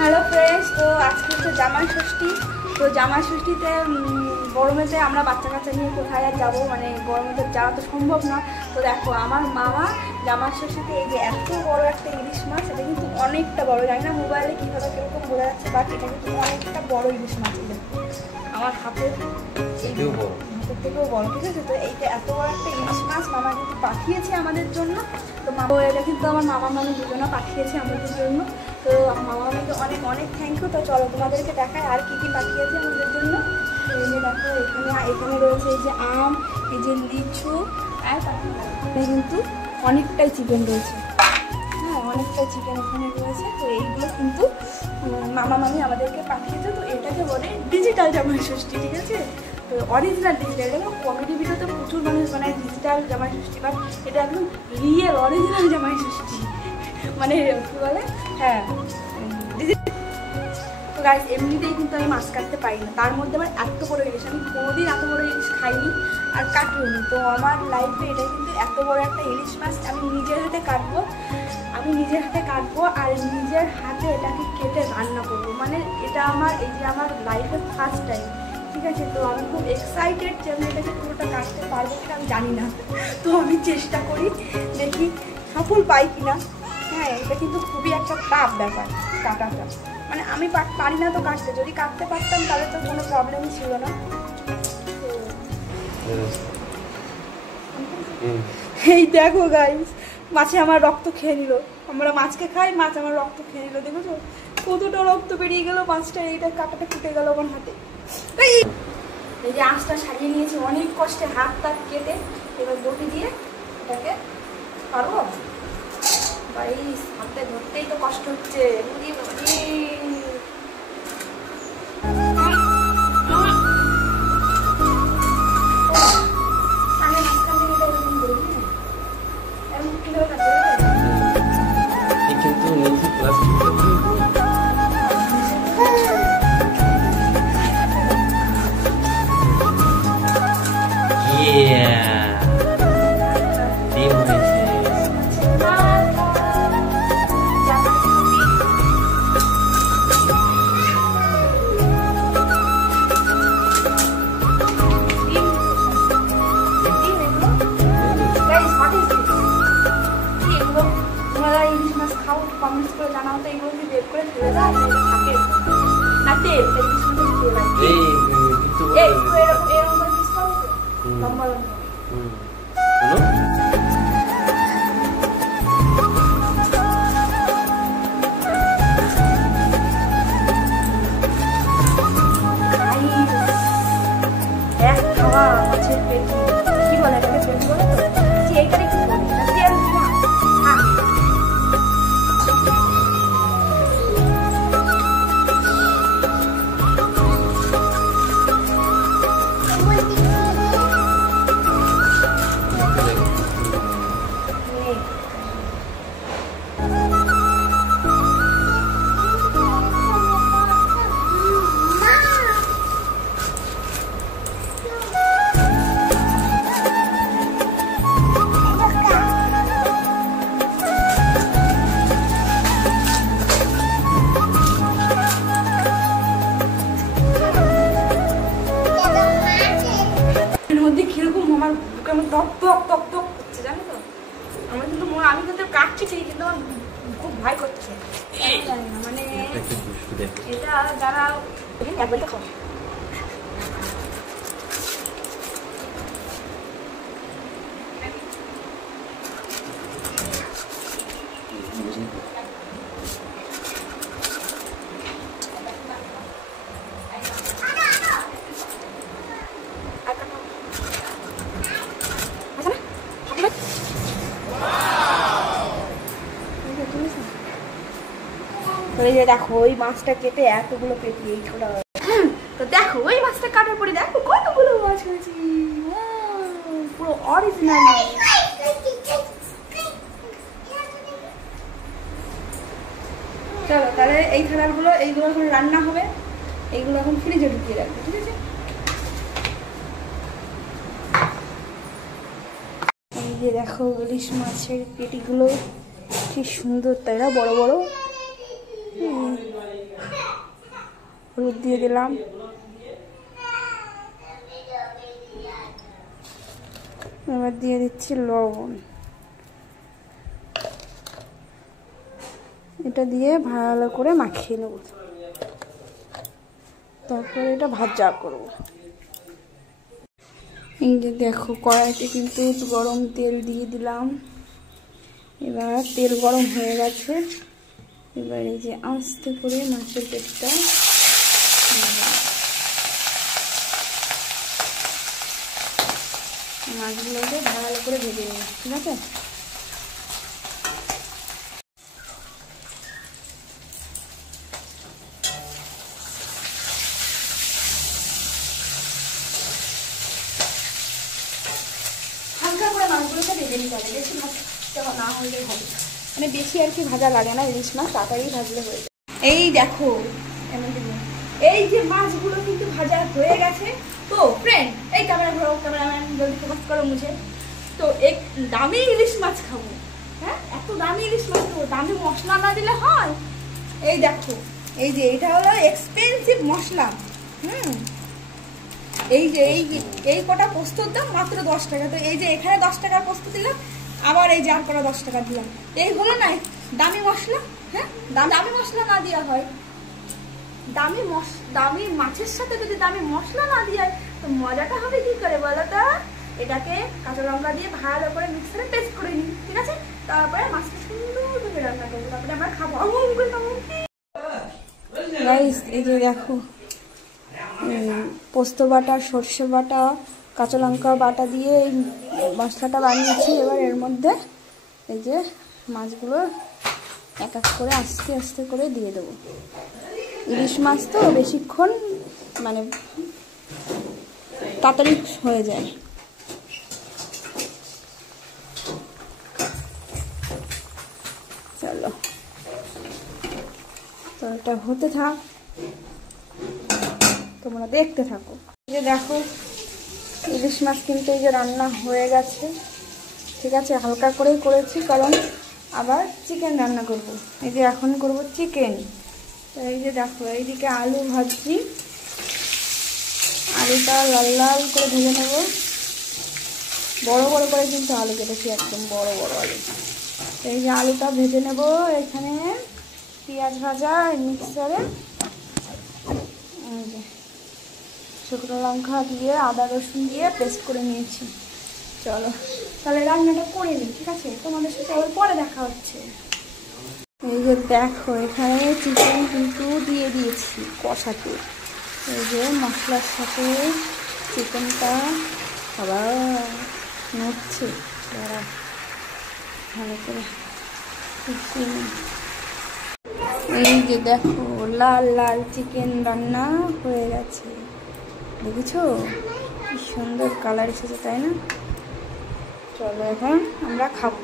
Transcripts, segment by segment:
Hello friends, তো আজকে হচ্ছে জামাই ষষ্ঠী। তো জামাই ষষ্ঠীতে গরমেতে আমরা বাচ্চা কাচ্চা নিয়ে কোথায় আর যাবো, মানে গরমেতে যাওয়া তো সম্ভব না। তো দেখো আমার মামা জামাই ষষ্ঠীতে এই যে এত বড় একটা ইলিশ মাছ, এটা কিন্তু অনেকটা বড়, জানি না মোবাইলে কীভাবে কীরকম বোঝা যাচ্ছে, বাট এটা কিন্তু অনেকটা বড় ইলিশ মাছ। আমার হাতের থেকেও বড়, ঠিক আছে। তো এইটা এত বড় একটা ইলিশ মাছ মামা কিন্তু পাঠিয়েছে আমাদের জন্য। তো মামা এটা কিন্তু আমার মামা মামি দুজনা পাঠিয়েছে আমাদের জন্য। তো মামা মামিকে অনেক অনেক থ্যাংক ইউ। তো চলো তোমাদেরকে দেখায় আর কী কী পাঠিয়েছে আমাদের জন্য। এই যে দেখো এখানে রয়েছে এই যে আম, এই যে লিচু, আর এখানে কিন্তু অনেকটাই চিকেন রয়েছে। হ্যাঁ, অনেকটাই চিকেন এখানে রয়েছে। তো এইগুলো কিন্তু মামা মামি আমাদেরকে পাঠিয়েছে। তো এটাকে বলে ডিজিটাল জামাই ষষ্ঠী, ঠিক আছে। তো অরিজিনাল ডিজিটাল, যেমন কমেডি ভিডিওতে প্রচুর মানুষ বানায় ডিজিটাল জামাই ষষ্ঠী, বাট এটা একদম রিয়েল অরিজিনাল জামাই ষষ্ঠী, মানে কী বলে, হ্যাঁ ডিজিটাল। তো গাইস, এমনিতেই কিন্তু আমি মাছ কাটতে পারি না, তার মধ্যে আমার এত বড় ইলিশ, আমি কোনোদিন এত বড় ইলিশ খাইনি আর কাটিনি। তো আমার লাইফে এটা কিন্তু এত বড় একটা ইলিশ মাছ আমি নিজের হাতে কাটবো, আর নিজের হাতে এটাকে কেটে রান্না করবো। মানে এটা আমার এই যে আমার লাইফের ফার্স্ট টাইম, ঠিক আছে। তো আমি খুব এক্সাইটেড যে আমি এটাকে পুরোটা কাটতে পারবো কিনা আমি জানি না। তো আমি চেষ্টা করি, দেখি সফল পাই কিনা। হ্যাঁ, এটা কিন্তু খুবই একটা টাফ ব্যাপার কাটাটা, মানে আমি পারি না তো কাটতে। যদি কাটতে পারতাম তাহলে তো কোনো প্রবলেমই ছিল না। এই দেখো গাইস, মাছে আমার রক্ত খেয়ে নিল। আমরা মাছকে খাই, মাছ আমার রক্ত খেয়ে নিল। দেখেছো কতটা রক্ত বেরিয়ে গেল মাছটা, এইটা কাটাটা ফুটে গেল আমার হাতে। এই যে আঁচটা সারিয়ে নিয়েছি অনেক কষ্টে, হাত তাত কেটে। এবার বটি দিয়ে এটাকে পারবো। ভাই হাতে ধরতেই তো কষ্ট হচ্ছে। কমেন্টস করে জানাও তো, এগুলো কি বের করে ফেলে যায় থাকে না তেল এরকম করে পিস করো লম্বা লম্বা। এক খাওয়া মাছের পেটি, কি বলে এটাকে, পেটি বলে তো, এইটারে কি বলে তেল না। আমি কিন্তু কাটছি ঠিক, কিন্তু আমার খুব ভয় করছে, মানে এটা যারা এই যে দেখো ওই মাছটা কেটে এতগুলো পেটি এই ছোটা। তো দেখো ওই মাছটা কাটার পরে দেখো কতগুলো মাছ হয়েছে, পুরো অরিজিনাল। চলো তাহলে এই খাবারগুলো এইগুলো এখন রান্না হবে, এইগুলো এখন ফ্রিজে ঢুকিয়ে রাখবো, ঠিক আছে। এই যে দেখো ইলিশ মাছের পেটিগুলো কি সুন্দর, তাই না, বড় বড়। হলুদ দিয়ে দিলাম, এবার দিয়ে দিচ্ছি লবণ। এটা দিয়ে ভালো করে মাখিয়ে নেব, তারপরে এটা ভাজা করব। এই যে দেখো কড়াইতে কিন্তু গরম তেল দিয়ে দিলাম, এবার তেল গরম হয়ে গেছে। এবার এই যে আস্তে করে মাছের পেটটা মাছগুলোকে ভালো করে ভেজে নেব, ঠিক আছে? হালকা করে মাছগুলোকে ভেজে নিতে হবে, বেশি ভাজা না হলে হবে, মানে বেশি আর কি ভাজা লাগে না, ইলিশ মাছ তাড়াতাড়ি ভাজলে হয়ে যায়। এই দেখো এই যে মাছগুলো কিন্তু ভাজা হয়ে গেছে। তো ফ্রেন্ড, এই ক্যামেরা ঘোরাও, ক্যামেরাম্যান জলদি ফোকাস করো মুঝে। তো এক দামি ইলিশ মাছ খাবো, হ্যাঁ এত দামি ইলিশ মাছ খাবো, দামি মশলা না দিলে হয়? এই দেখো, এই যে এটা হলো এক্সপেন্সিভ মশলা। এই যে এই কটা পোস্তর দাম মাত্র 10 টাকা। তো এই যে এখানে 10 টাকার পোস্ত দিলাম, আবার এই যে আর কটা 10 টাকা দিলাম। এই হলো না দামি মশলা। হ্যাঁ, দামি মশলা না দেওয়া হয়, দামি মাছের সাথে যদি দামি মশলা না দিয়ে হয় তো মজাটা হবে কি করে বলো তো? এটাকে কাঁচা লঙ্কা দিয়ে ভালো করে মিক্সারে পেস্ট করে নিই, ঠিক আছে? তারপরে মাছটা সুন্দরভাবে রান্না করবো, তারপরে আমরা খাবো। গাইস এই যে দেখো পোস্ত বাটা, সর্ষে বাটা, কাঁচা লঙ্কা বাটা দিয়ে এই মশলাটা বানিয়েছি। এবার এর মধ্যে এই যে মাছগুলো এক এক করে আস্তে আস্তে করে দিয়ে দেবো। ইলিশ মাছ তো বেশিক্ষণ মানে তাড়াতাড়ি হয়ে যায়। চলো, তো এটা হতে থাক, তোমরা দেখতে থাকো। এই যে দেখো ইলিশ মাছ কিন্তু এই যে রান্না হয়ে গেছে, ঠিক আছে? হালকা করেই করেছি, কারণ আবার চিকেন রান্না করব। এই যে এখন করব চিকেন। তো এই যে দেখো এইদিকে আলু ভাজছি, আলুটা লাল লাল করে ভেজে নেব। বড় বড় করে কিন্তু আলু কেটেছি, একদম বড় বড় আলু। এই যে আলুটা ভেজে নেব, এখানে পেঁয়াজ ভাজা মিক্সারে শুকনো লঙ্কা দিয়ে আদা রসুন দিয়ে পেস্ট করে নিয়েছি। চলো তাহলে রান্নাটা করে নিই, ঠিক আছে? তোমাদের সাথে আবার পরে দেখা হচ্ছে। এই যে দেখো এখানে চিকেন কিন্তু দিয়ে দিয়েছি কষাতে। এই যে মশলার সাথে চিকেনটা আবার নড়ছে, ভালো করে। এই যে দেখো লাল লাল চিকেন রান্না হয়ে গেছে, দেখেছো কি সুন্দর কালার এসেছে, তাই না? চলো এখন আমরা খাবো।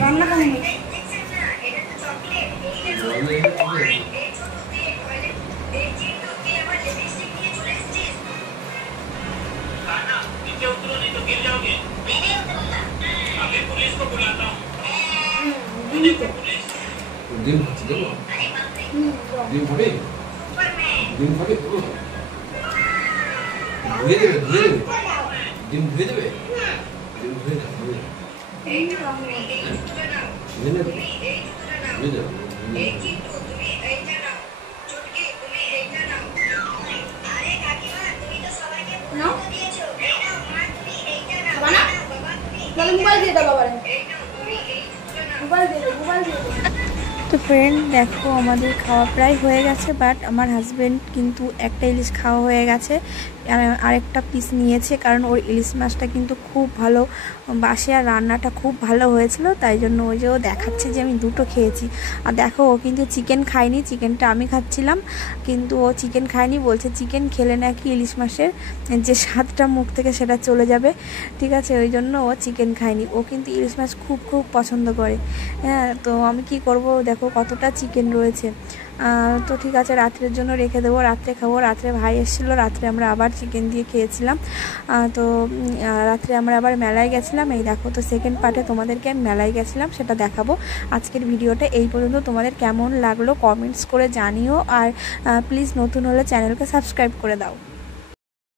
রান্না কেমন ডিম খাচ্ছি দেবো ডিম খাবে ডিম খাবে দেবো ধুয়ে দেবে ডিম ধুয়ে দেবে ডিম ধুয়ে না ধুয়ে মোবাইল দিয়ে দাও বাবারে মোবাইল দিয়ে দাও মোবাইল দিয়ে দাও। তো ফ্রেন্ড দেখো আমাদের খাওয়া প্রায় হয়ে গেছে, বাট আমার হাজব্যান্ড কিন্তু একটা ইলিশ খাওয়া হয়ে গেছে, আরেকটা পিস নিয়েছে, কারণ ওর ইলিশ মাছটা কিন্তু খুব ভালো বাসে আর রান্নাটা খুব ভালো হয়েছিল, তাই জন্য ওই যে ও দেখাচ্ছে যে আমি দুটো খেয়েছি। আর দেখো ও কিন্তু চিকেন খায়নি, চিকেনটা আমি খাচ্ছিলাম, কিন্তু ও চিকেন খায়নি, বলছে চিকেন খেলে নাকি ইলিশ মাছের যে স্বাদটা মুখ থেকে সেটা চলে যাবে, ঠিক আছে, ওই জন্য ও চিকেন খায়নি। ও কিন্তু ইলিশ মাছ খুব খুব পছন্দ করে। হ্যাঁ, তো আমি কি করব, দেখো কতটা চিকেন রয়েছে। তো ঠিক আছে, রাত্রের জন্য রেখে দেবো, রাত্রে খাবো। রাত্রে ভাই এসেছিলো, রাত্রে আমরা আবার চিকেন দিয়ে খেয়েছিলাম। তো রাত্রে আমরা আবার মেলায় গেছিলাম, এই দেখো। তো সেকেন্ড পার্টে তোমাদেরকে আমি মেলায় গেছিলাম সেটা দেখাবো। আজকের ভিডিওটা এই পর্যন্ত। তোমাদের কেমন লাগলো কমেন্টস করে জানিও, আর প্লিজ নতুন হলে চ্যানেলকে সাবস্ক্রাইব করে দাও।